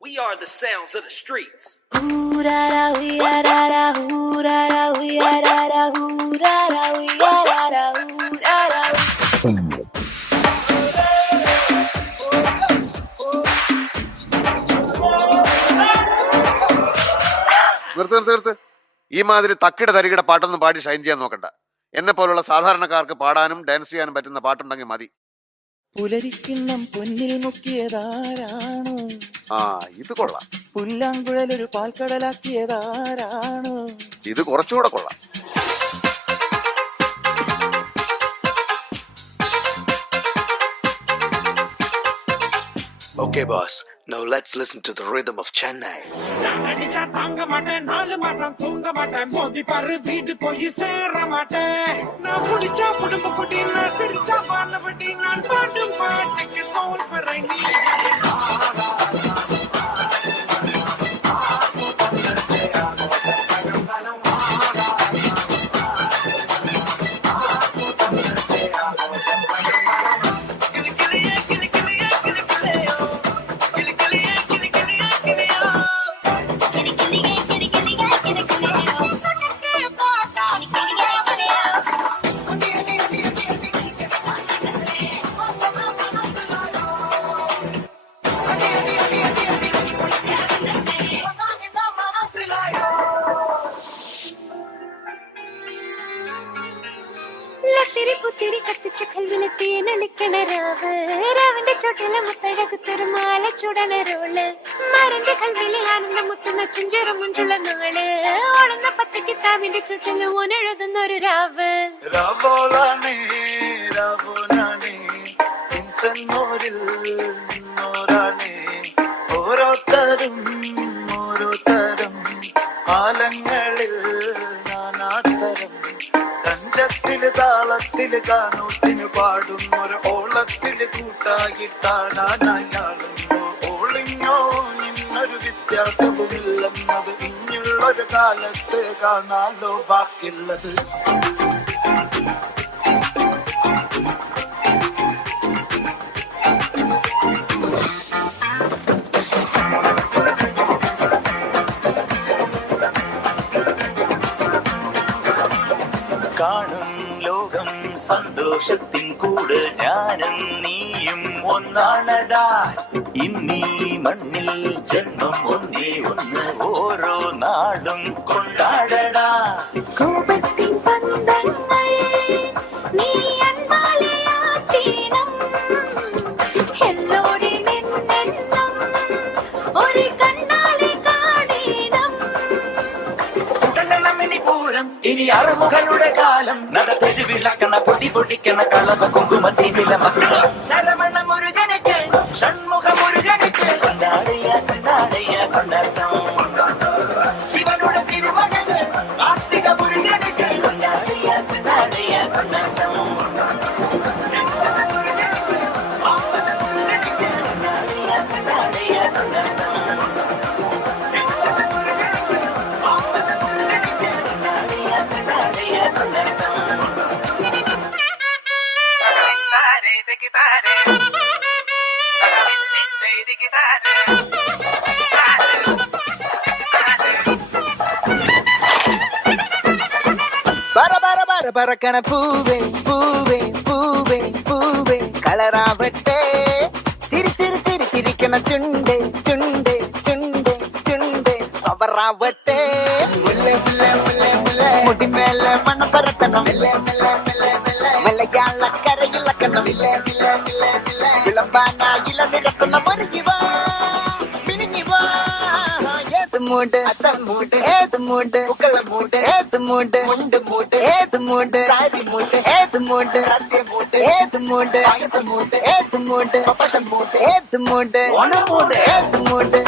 We are the sounds of the streets. നിർത്ത്. ഈ മാതിരി തക്കിട തരികിട പാട്ടൊന്നും പാടി ഷൈൻ ചെയ്യാൻ നോക്കണ്ട. എന്നെ പോലുള്ള സാധാരണക്കാർക്ക് പാടാനും ഡാൻസ് ചെയ്യാനും പറ്റുന്ന പാട്ടുണ്ടെങ്കിൽ മതി. പുലരിക്കിണ്ണം പൊന്നിൽ മുക്കിയതാരാണ്? ഇത് കൊള്ളാം. പുല്ലാങ്കുഴലൊരു പാൽക്കടലാക്കിയതാരാണ്? ഇത് കുറച്ചുകൂടെ കൊള്ളാം. Okay, boss. Now let's listen to the rhythm of Chennai. அடிச்சா தாங்க மாட்டேன், 4 மாசம் தூங்க மாட்டேன், மோதி பாரு வீடு போய் சேர மாட்டேன். நான் முடிச்சா புடுங்க புட்டி, நான் சிரிச்சா பானபட்டி, நான் பாடும் பாட்டுக்கு தோல் பெறை நீ. പുത്തിരി കത്തിച്ച കൽവിലെത്തിയ നനക്കണരാവ് രാവിന്റെ ചോട്ടില മുത്തഴകുത്തൊരു മാല ചുടനരോള് മരന്റെ കൽവിലെ ആനന്ദ മുത്തുന്ന ചെഞ്ചെറു മുഞ്ചുള്ള നാള് ഓളുന്ന പത്ത് കിതാബിന്റെ ചുട്ടില് ഓനെഴുതുന്നൊരു രാവ്. രാവോളാണേ ഇൻസന്നൂരിൽ നിന്നോരാണേ ഓരോരുത്തരും ആലങ്ങളിൽ നാനാതരം തഞ്ചത്തില് താളത്തില് കാനൂട്ടിന് പാടുന്നൊരു ഓളത്തില് കൂട്ടായിട്ടാണയാളുന്നു. ഓളിഞ്ഞോ നിന്നൊരു വ്യത്യാസവുമില്ലെന്നത് ഇനിയുള്ളൊരു കാലത്ത് കാണാലോ ബാക്കിയുള്ളത്. കാണും ലോകം സന്തോഷത്തിൻ കൂട് ഞാനും നീയും ഒന്നാണടാ. ഇന്നീ മണ്ണിൽ ജന്മം ഒന്നേ ഒന്ന് ഓരോ നാളും കൊണ്ടാടടാ. കോപത്തിൻ പന്തങ്ങൾ നീ അൻപാലയാത്തീണം എല്ലോടി നിന്നെന്നും ഒരു കണ്ണാലെ കാണിടം. ഉടനമിനി പൂരം ഇനി അറുമുകളുടെ കാലം നടത്തെരുവിളക്കണ പൊടി പൊടിക്കണ കളവ കുങ്കുമത്തിനില മക്കൾ ശരമണ മുരുകനക്ക് ഷൺമുഖ മുരുകനക്ക് കൊണ്ടാടിയ കൊണ്ടാട്ടം ശിവനുടെ തിരുവനകൾ കാർത്തിക മുരുകനക്ക് കൊണ്ടാടിയ കൊണ്ടാട്ടം പറക്കണ പൂവേ പൂവേ പൂവേ പൂവേ കളറാവട്ടെ ചിരിക്കണ ചുണ്ടേ ചുണ്ടേ ചുണ്ടേ ചുണ്ടേ അവറാവട്ടെ. മുല്ലേ മുല്ലേ മുല്ലേ മുല്ലേ മുടിമേലെ മണ്ണ പറത്തണം മലയാള കരയിളക്കണം വിളമ്പാനായില നിരക്കുന്ന മുരുകിവാ മിനിങ്ങിവാ. ഏത് മൂട് മൂട് ഏത് മൂട് പുക്കള മൂട് ഏത് മൂട് മുണ്ട് മൂട് ഏത് മൂട് സാരി മൂട് ഏത് മൂട് സദ്യ മൂട് ഏത് മൂട് പായസം മൂട് ഏത് മൂട് പപ്പടം മൂട് ഏത് മൂട് ഓണ മൂട് ഏത് മൂട്